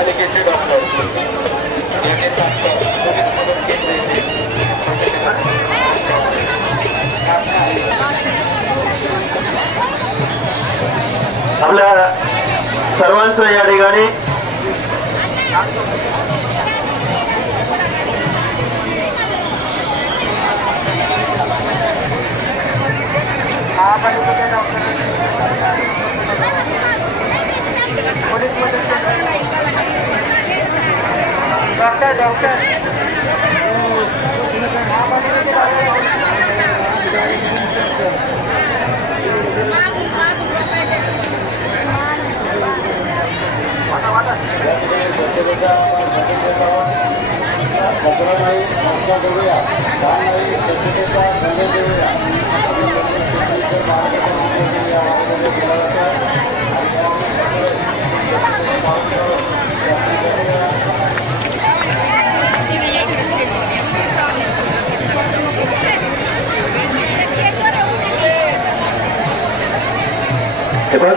महानगरपालिकेचे डॉक्टर आपल्या सर्वांचं या ठिकाणी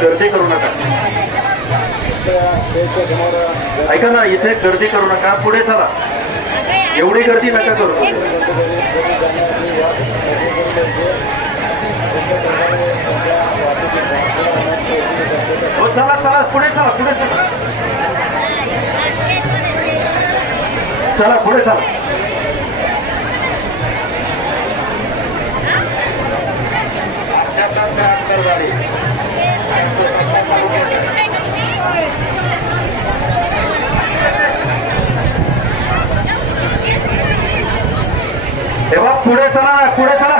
गर्दी करू नका. ऐका ना, इथे गर्दी करू नका, पुढे चला. एवढी गर्दी नका करू. हो चला चला, पुढे चला, पुढे चला, चला पुढे चला. तेव्हा पुढे चला, पुढे चला.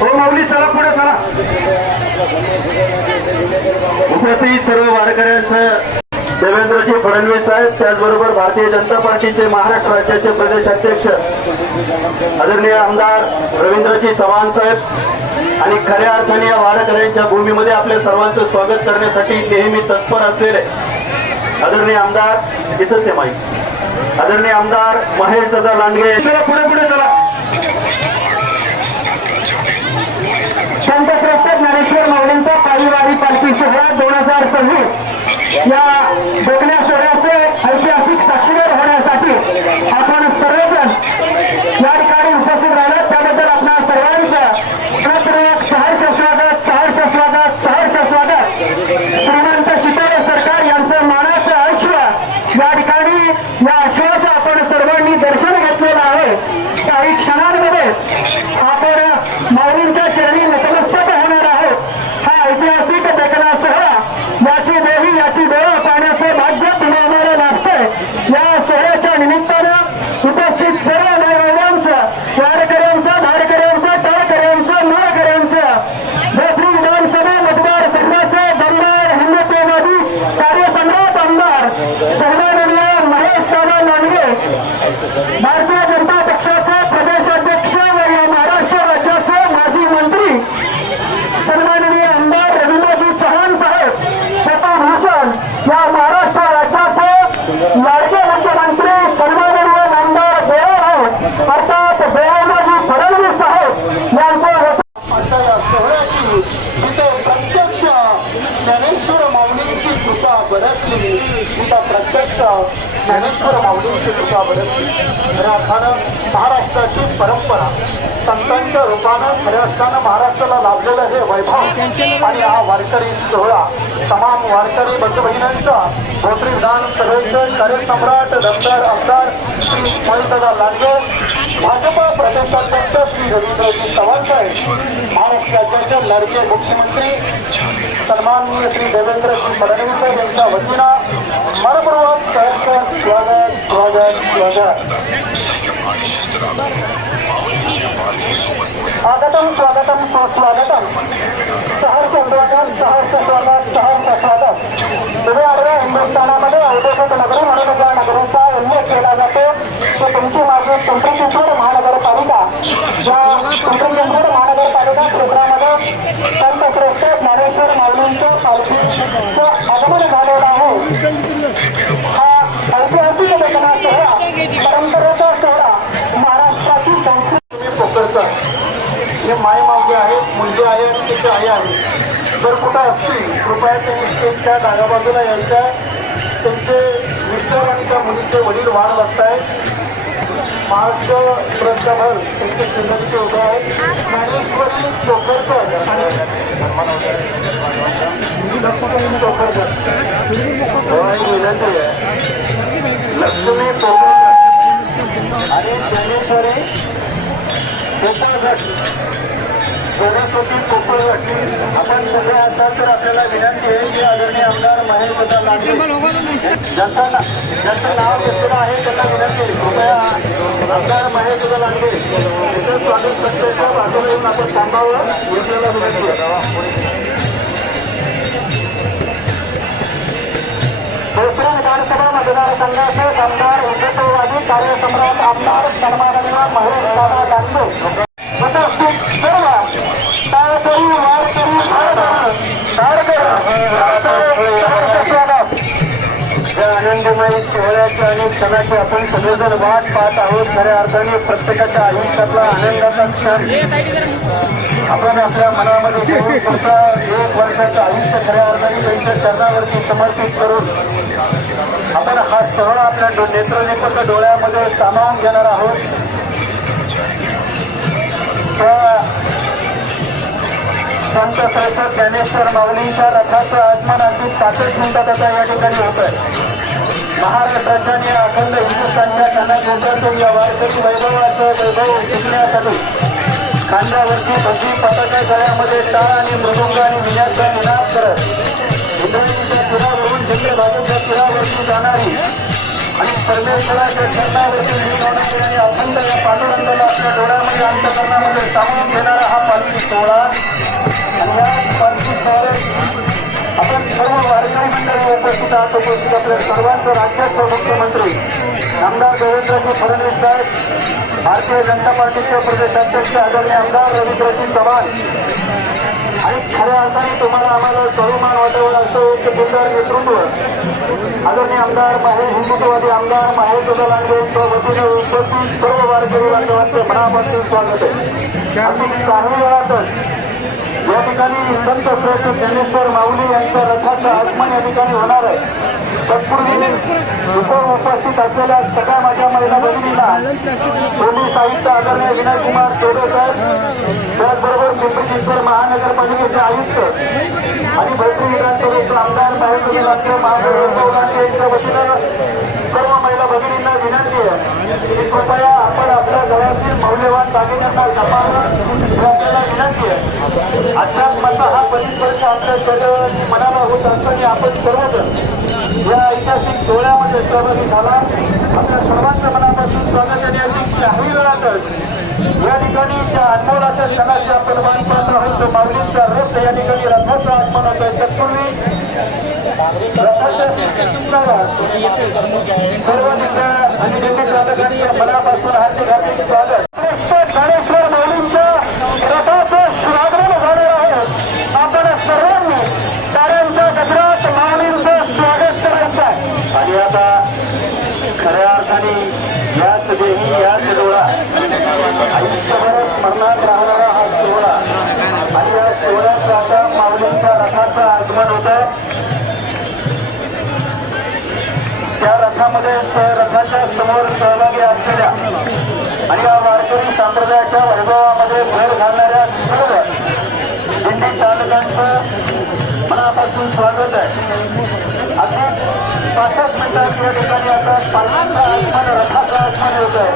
हो माऊली, चला पुढे चला. उपस्थित सर्व वारकऱ्यांचं देवेंद्रजी फडणवीस साहेब, त्याचबरोबर भारतीय जनता पार्टीचे महाराष्ट्र राज्याचे प्रदेश अध्यक्ष आदरणीय आमदार रवींद्रजी चव्हाण साहेब आणि खऱ्या अर्थाने या वारकऱ्यांच्या भूमीमध्ये आपल्या सर्वांचं स्वागत करण्यासाठी नेहमी तत्पर असलेले आदरणीय आमदार इथंच आहे माहिती आदरणीय आमदार महेश दादा लांडगे. पुढे पुढे चला. संतश्रेष्ठ ज्ञानेश्वर माऊलींचा पारिवारिक पालखी सोहळा 2026 या बोगण्या सोहळ्याचे ऐतिहासिक साक्षीदार होण्यासाठी आपण सर्वजण या ठिकाणी उपस्थित राहिलो, त्याबद्दल आपणा सर्वांचं मनपूर्वक सहर्ष स्वागत, सहर्ष स्वागत, सहर्ष स्वागत. श्रीमंत शितोळे सरकार यांचं मानाचं अश्व या ठिकाणी, या अश्वाचं आपण सर्वांनी दर्शन घेतलेलं आहे. काही क्षणांमध्ये आपण माऊलींच्या चरणी नतमस्तक होणार आहोत. हा ऐतिहासिक देखणा सोहळा, याची देवी याची देव पाहण्याचे भाग्य तुम्हा आम्हाला लाभतंय. या सोहळ्याच्या निमित्तानं उपस्थित सर्व नागरिकांचं, वारकऱ्यांचं, धारकऱ्यांचं, तळकऱ्यांचं, माळकऱ्यांचं, भोसरी विधानसभा मतदारसंघाचे दमदार हिंदुत्ववादी कार्यसम्राट आमदार सन्माननीय महेश दादा लांडगे, भारतीय जनता पक्षाचे प्रदेश अध्यक्ष व या महाराष्ट्र राज्याचे माजी मंत्री सन्माननीय आमदार रवींद्रजी चव्हाण साहेब, पद्मभूषण या महाराष्ट्र राज्याचे लाडके मुख्यमंत्री सन्माननीय आमदार देवराव अर्थात देवेंद्रजी फडणवीस साहेब यांचं प्रत्यक्ष ज्ञानेश्वर माऊलींची कृपा बरसली, प्रत्यक्ष ज्ञानेश्वर माऊलींची कृपा बरसली. खऱ्या अर्थानं महाराष्ट्राची परंपरा संतांच्या रूपानं खऱ्या अर्थानं महाराष्ट्राला लाभलेलं हे वैभव आणि हा वारकरी सोहळा, तमाम वारकरी बंधुभगिन्यांचा भोसरी विधानसभेचे कार्यसम्राट दमदार आमदार श्री महेशदादा लांडगे, भाजपा प्रदेशाध्यक्ष श्री रवींद्रजी चव्हाण साहेब, महाराष्ट्र राज्याचे लाडके मुख्यमंत्री सन्माननीय श्री देवेंद्रजी फडणवीस यांच्या वतीनं मनपूर्वक स्वागत स्वागत स्वागत. स्वागतम स्वागतम सुस्वागतम. सहर्ष स्वागत, सहर्ष स्वागत, सहर्ष स्वागत. तुम्ही आडव्या हिंदुस्थानामध्ये औद्योगिक नगरी म्हणून ज्या नगरीचा उल्लेख केला जातो ते तुमची माझी पिंपरी चिंचवड महानगरपालिका, या पिंपरी चिंचवड महानगरपालिका क्षेत्रामध्ये संतश्रेष्ठ ज्ञानेश्वर माऊलींचं पालखीचं आगमन झालेलं आहे. हा ऐतिहासिक देखणा सोहळा, परंपरेचा सोहळा, महाराष्ट्राची संस्कृती पोकळचा. हे माय माऊली आहेत, मुलगी आहे आणि तिचे आई आहे. जर कुठं असतील कृपया त्यांनी स्टेजच्या डाव्या बाजूला यायच्या. त्यांचे मिस्टर आणि त्या मुलीचे वडील वाढ बघतायत. महाराष्ट्र प्रस्थाभर त्यांचे श्रीमंत उभे आहेत. ज्ञानेश्वरी चोपडकर आणि चोपडकर विनंती आहे. लक्ष्मी चोपडकर आणि ज्ञानेश्वरी चोपडकर सरस्वती कोपरगट आपण सगळे असाल तर आपल्याला विनंती आहे की आदरणीय आमदार महेश लांडे ज्यांचं नाव घेतलेलं आहे त्यांना विनंती आहे कृपया आमदार महेश लांडे याचं स्वागत करण्याच्या बाजूला येऊन आपण थांबावं आपल्याला विनंती आहे. दुसऱ्या विधानसभा मतदारसंघाचे आमदार हिंदुत्ववादी कार्यसम्राट आमदार सन्माननीय महेश दादा लांडे उपस्थित सर्व तारकरी वारकरी या आनंदमयी सोहळ्याच्या आणि सणाची आपण सगळेजण वाट पाहत आहोत. खऱ्या अर्थाने प्रत्येकाच्या आयुष्यातला आनंदाचा क्षण आपण आपल्या मनामध्ये घेऊन पुढचा 1 वर्षाचं आयुष्य खऱ्या अर्थाने त्यांच्या चरणावरती समर्पित करून आपण हा सोहळा आपल्या नेत्रनिपत डोळ्यामध्ये सामावून घेणार आहोत. संत श्रेष्ठ ज्ञानेश्वर माऊलींच्या रथाचं आगमन अगदी 65 मिनिटात आता या ठिकाणी होत आहे. महाराष्ट्राच्या आणि अखंड हिंदुस्थानच्या कानाकोपऱ्यातून या वारकरी वैभवाचं वैभव शिकण्यासाठी खांद्यावरची भजी पताका गळ्यामध्ये टाळ आणि मृदुंग आणि विण्याचा निनाद करत इंद्रायणीच्या तीरावरून चंद्रभागेच्या तीरावरती जाणारी आणि परमेश्वराच्या चरणावरती लीन होणारी आणि अखंड या पांडुरंगाला आपल्या डोळ्यामध्ये अंतकरणामध्ये सामावून घेणारा हा पालखी सोहळा. आणि या पालखी सोहळ्यात आपण सर्व वारकरी मंडळी उपस्थित आहात. उपस्थित आपल्या सर्वांचं राज्याचे मुख्यमंत्री आमदार देवेंद्रजी फडणवीस साहेब, भारतीय जनता पार्टीचे प्रदेशाध्यक्ष आदरणीय आमदार रवींद्रजी चव्हाण आणि खऱ्या अर्थाने तुम्हाला आम्हाला स्वाभिमान वाटावं असं एक सुंदर नेतृत्व आदरणीय आमदार महेश हिंदुत्ववादी आमदार महेश लांडेंच्या वतीने उपस्थित सर्व वारकरी बांधवांचे मनापासून स्वागत आहे. अगदी काही वेळातच या ठिकाणी संत श्रेष्ठ ज्ञानेश्वर माऊली यांच्या रथाचं आगमन या ठिकाणी होणार आहे. तत्पूर्वी उपस्थित असलेल्या सगळ्या माझ्या महिला भगिनींना पोलीस आयुक्त आदरणीय विनयकुमार चौबे साहेब, त्याचबरोबर पिंपरी चिंचवड महानगरपालिकेचे आयुक्त आणि बैतूल विधानसभेचे आमदार महेश लांडे महादेव यांच्या वतीनं सर्व महिला भगिनींना विनंती आहे की कृपया आपण आपल्या घरातील मौल्यवान दागिन्यांना जपावं आपल्याला विनंती आहे. अध्यात्माचा हा 25 वर्ष आपल्या शरीराची मनाला होत असताना आपण सर्वजण या ऐतिहासिक सोहळ्यामध्ये सहभागी झाला. आपल्या सर्वांच्या मनापासून स्वागत आणि अगदी काही वेळातच या ठिकाणी ज्या अनमोलाच्या क्षणाची आपण वाट पाहत आहोत माऊलींच्या रथ या ठिकाणी रथाचं आगमन होत आहे. तत्पूर्वी रथाच्या सर्व दिशा आणि दिल्ली चालकांच्या मनापासून हार्दिक स्वागत. ज्ञानेश्वर माऊलींच्या रथाचं स्वागत झालं आहे. आपण सर्वांनी टाळ्यांच्या गजरात माऊलींचं स्वागत करायचं आहे. आणि आता खऱ्या अर्थाने याच देही याच डोळा आयुष्यभर स्मरणात राहणारा हा सोहळा आणि या सोहळ्यात आता माऊलींच्या रथाचं आगमन होत आहे. त्या रथामध्ये रथाच्या समोर सहभागी असलेल्या आणि या वारकरी संप्रदायाच्या वैभवामध्ये भर घालणाऱ्या सर्व दिंडी चालकांचं मनापासून स्वागत आहे. अगदी 65 मिनिटात या ठिकाणी आता पालखीचं आगमन रथाचं आगमन होत आहे.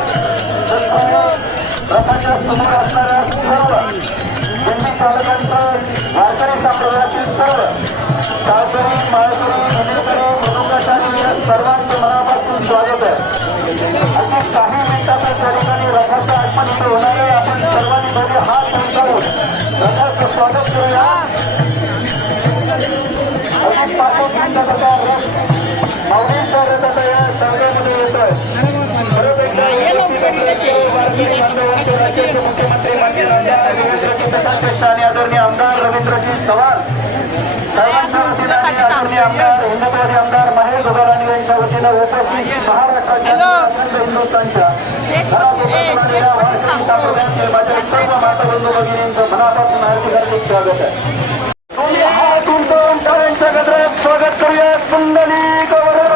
रथाच्या समोर असणाऱ्या सर्व दिंडी चालकांचं वारकरी संप्रदायातील सर्व गावकरी माळकरी मुनेकरी मृदुंगाचारी या सर्वांचं मनापासून स्वागत आहे. अगदी काही मिनिटात त्या ठिकाणी रथाचं आगमन इथे होणार आहे. आपण सर्वांनी दोघे हात उंचावून रथाचं स्वागत करूया. अगदी 5 मिनिटात आता माऊलींच्या रथाचा या सर्वेमध्ये येतोय. परत एकदा मुख्यमंत्री आणि आदरणीय आमदार रवींद्रजी चव्हाण सर्वांच्या वतीनं आणि आदरणीय आमदार हिंदुत्ववादी आमदार महेश लांडे यांच्या वतीनं उपस्थित महाराष्ट्राच्या हिंदुस्थानच्या माझ्या सर्व माता बंधू भगिनींचं मनापासून हार्दिक स्वागत आहे. हात उंचावून टाळ्यांच्या गजरात स्वागत करूया. कुंडली गौरव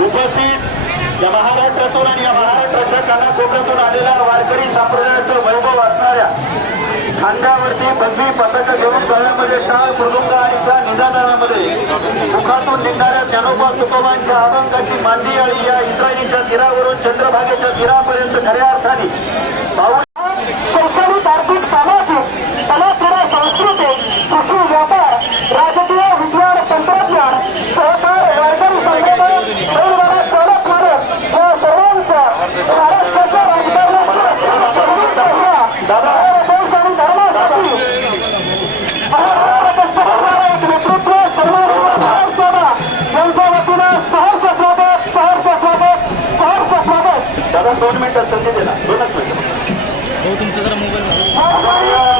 उपस्थित या महाराष्ट्रातून आणि या महाराष्ट्राच्या कानाकोपऱ्यातून आलेल्या वारकरी संप्रदायाचं वैभव असणाऱ्या खांद्यावरती पदवी पथक घेऊन गळ्यामध्ये टाळ मृदुंग आणि त्या निनादानामध्ये मुखातून निघणाऱ्या ज्ञानोबा तुकोबांच्या अभंगाची मांडी आणि या इंद्रायणीच्या तीरावरून चंद्रभागेच्या तीरापर्यंत खऱ्या अर्थाने शैक्षणिक आर्थिक सामाजिक कलाक्रीडा सांस्कृतिक कृषी व्यापार राजकीय विज्ञान तंत्रज्ञान सहकार वारकरी संघटना परिवारात चालक मारक या सर्वांच्या महाराष्ट्राच्या देश आणि धर्मासाठी एक नेतृत्व सन्माननीय यांच्या वतीनं सहर्ष स्वागत सहर्ष स्वागत सहर्ष स्वागत. दादा 2 मिनिटं संधी दिला 2च मिनिटं.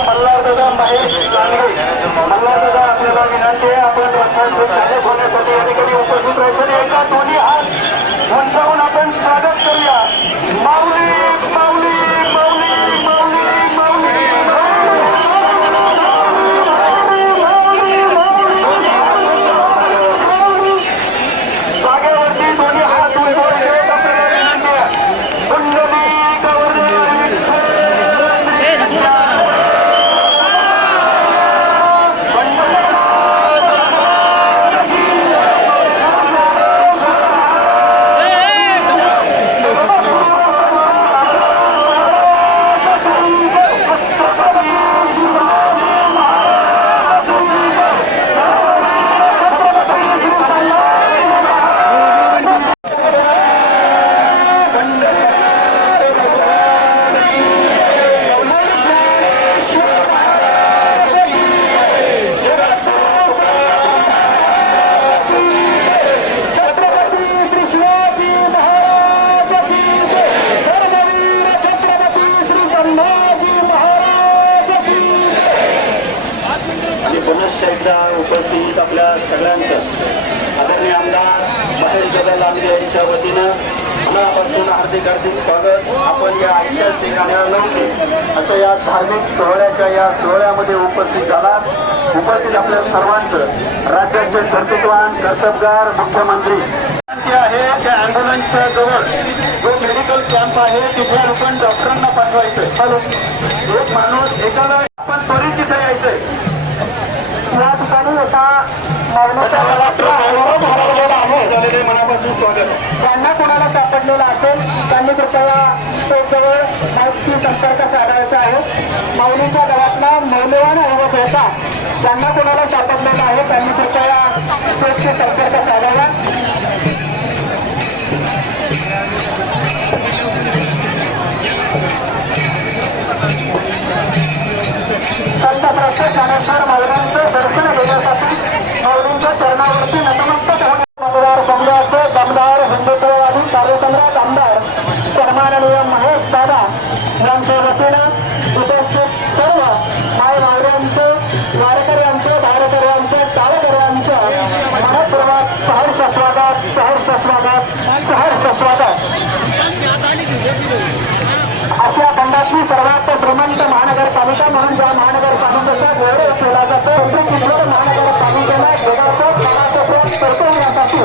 मल्हारदादा महेश लांडगे मल्हारदादा आपल्याला विनंती आहे आपण चालक होण्यासाठी या ठिकाणी उपस्थित राहायचं एका दोन्ही हात मंचावून आपण स्वागत करूया. माऊली माऊली माऊली माऊली माऊली जागेवरती दोन्ही हात उंचावून ठेवत आपल्याला विनंती आहे. कुंडली गौरी उपस्थित आपल्या सगळ्यांचं आदरणीय आमदार महेशदादा लांडगे यांच्या वतीनं मनापासून हार्दिक हार्दिक स्वागत. आपण या ऐतिहासिक आणि अलौकिक असं या धार्मिक सोहळ्याच्या या सोहळ्यामध्ये उपस्थित झाला. उपस्थित आपल्या सर्वांचं राज्याचे कर्तृत्ववान कर्तबगार मुख्यमंत्री आहे त्या अँब्युलन्सच्या जवळ जो मेडिकल कॅम्प आहे तिथल्या लोकांना डॉक्टरांना पाठवायचं. हॅलो एक माणूस एकाला आपण त्वरित तिथे यायचंय. या ठिकाणी एका मौनाचा मनापासून स्वागत. ज्यांना कोणाला सापडलेला असेल त्यांनी कृपया स्टेजजवळ माईकशी संपर्क साधायचा आहे. माऊलीच्या गळ्यातला मौल्यवान अनुभव होता ज्यांना कोणाला सापडलेला आहे त्यांनी कृपया स्टेजशी संपर्क साधावा. संत प्रत्येक ज्ञानेश्वर माऊलींचे दर्शन घेण्यासाठी माऊलींच्या चरणावरती नतमस्तक होणे मतदारसंघाचे दमदार हिंदुत्ववादी कार्यसम्राट आमदार सन्माननीय महेश दादा यांच्या वतीनं उपस्थित सर्व माय माऊल्यांचे वारकऱ्यांचे धारकऱ्यांचे चालकऱ्यांचं मनपूर्वक सहर्ष स्वागत सहर्ष स्वागत सहर्ष स्वागत. आशिया खंडातली सर्वात श्रीमंत महानगरपालिका म्हणून ज्या महानगरपालिकेचा गौरव केला जातो महानगरपालिकेला पोहोचवण्यासाठी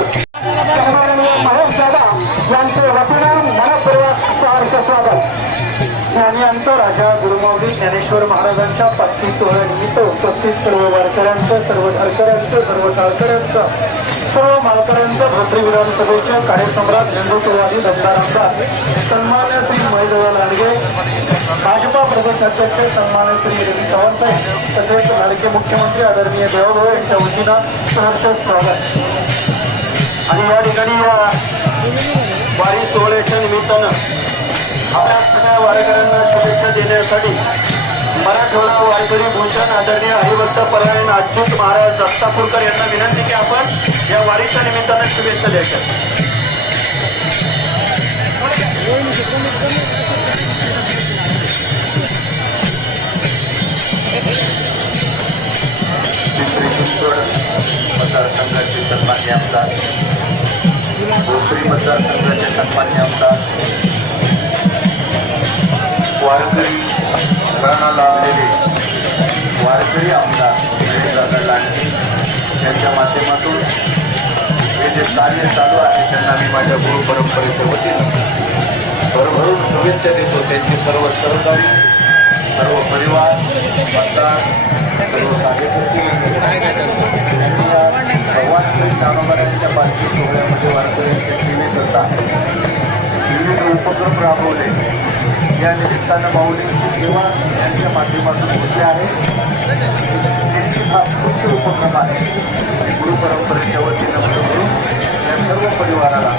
सन्माननीय महेश दादा यांचे वतीनं मनपूर्वक सहर्ष स्वागत. ज्ञानी अंतराजा गुरुमाऊली ज्ञानेश्वर महाराजांच्या 5वी सोहळ्यानिमित्त उपस्थित सर्व वारकऱ्यांचं सर्व धारकऱ्यांचं सर्व शाळकऱ्यांचं सर्व मालकऱ्यांचं भोसरी विधानसभेचे कार्यसम्राट हिंदुत्ववादी दमदार आमदार सन्मान्य श्री महेशदादा लांडगे भाजपा प्रदेशाध्यक्ष सन्मान्य श्री रवी सावंत तसेच लाडके मुख्यमंत्री आदरणीय देवभाऊ यांच्या वतीनं सहर्ष स्वागत. आणि या ठिकाणी या वारी सोहळ्याच्या निमित्तानं आपल्या सगळ्या वारकऱ्यांना शुभेच्छा देण्यासाठी मराठवाडा वारकरी भूषण आदरणीय हरिभक्त परायण अच्युत महाराज दत्तापूरकर यांना विनंती की आपण या वारीच्या निमित्तानं शुभेच्छा द्यायच्या. पिंपरी चिंचवड मतदारसंघाचे सन्मान्य आमदार भोसरी मतदारसंघाचे सन्मान्य आमदार वारकरी घराणा लाभलेले वारकरी आमदार महेशदादा लांडगे यांच्या माध्यमातून हे जे कार्य चालू आहे त्यांना मी माझ्या गुरु परंपरेच्या वतीनं भरभरून शुभेच्छा देतो. त्यांचे सर्व सहकारी, सर्व परिवार, मतदार, सर्व कार्यकर्ते भगवान श्यामाबाईंच्या पालखी सोहळ्यामध्ये वारकऱ्यांच्या सेवेकरता विविध उपक्रम राबवले. या निमित्तानं माऊलींची सेवा यांच्या माध्यमातून होते आहे. हा मुख्य उपक्रम आहे. गुरु परंपरेच्या वतीनं भरभरून या सर्व परिवाराला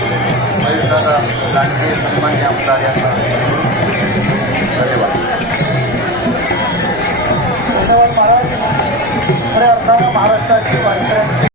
महेशदादा लांडगे सन्मान्य आमदार यांना